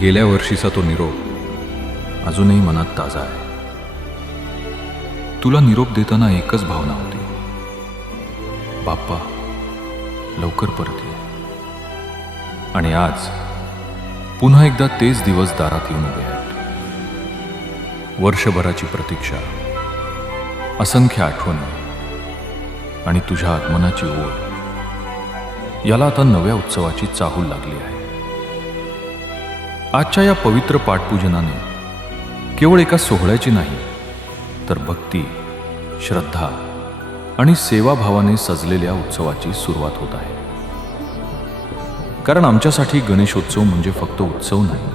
गेल्या वर्षीचा तो निरोप अजूनही मनात ताजा आहे. तुला निरोप देताना एकच भावना होती, बाप्पा लवकर परत ये. आणि आज पुन्हा एकदा तेच दिवस दारात येऊन उभे आहेत. वर्षभराची प्रतीक्षा, असंख्य आठवणी आणि तुझ्या आगमनाची ओढ याला आता नव्या उत्सवाची चाहूल लागली आहे. आजच्या या पवित्र पाठपूजनाने केवळ एका सोहळ्याची नाही, तर भक्ती, श्रद्धा आणि सेवाभावाने सजलेल्या उत्सवाची सुरुवात होत आहे. कारण आमच्यासाठी गणेशोत्सव म्हणजे फक्त उत्सव नाही,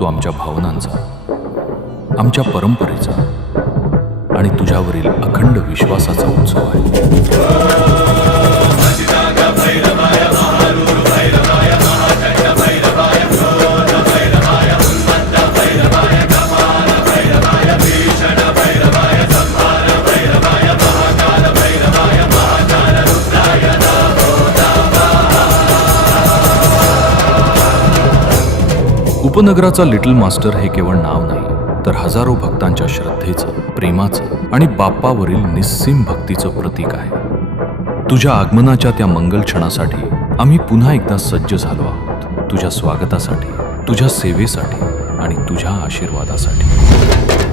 तो आमच्या भावनांचा, आमच्या परंपरेचा आणि तुझ्यावरील अखंड विश्वासाचा उत्सव आहे. उपनगराचा लिटल मास्टर हे केवळ नाव नाही, तर हजारो भक्तांच्या श्रद्धेचं, प्रेमाचं आणि बाप्पावरील निस्सीम भक्तीचं प्रतीक आहे. तुझ्या आगमनाच्या त्या मंगल क्षणासाठी आम्ही पुन्हा एकदा सज्ज झालो आहोत, तुझ्या स्वागतासाठी, तुझ्या सेवेसाठी आणि तुझ्या आशीर्वादासाठी.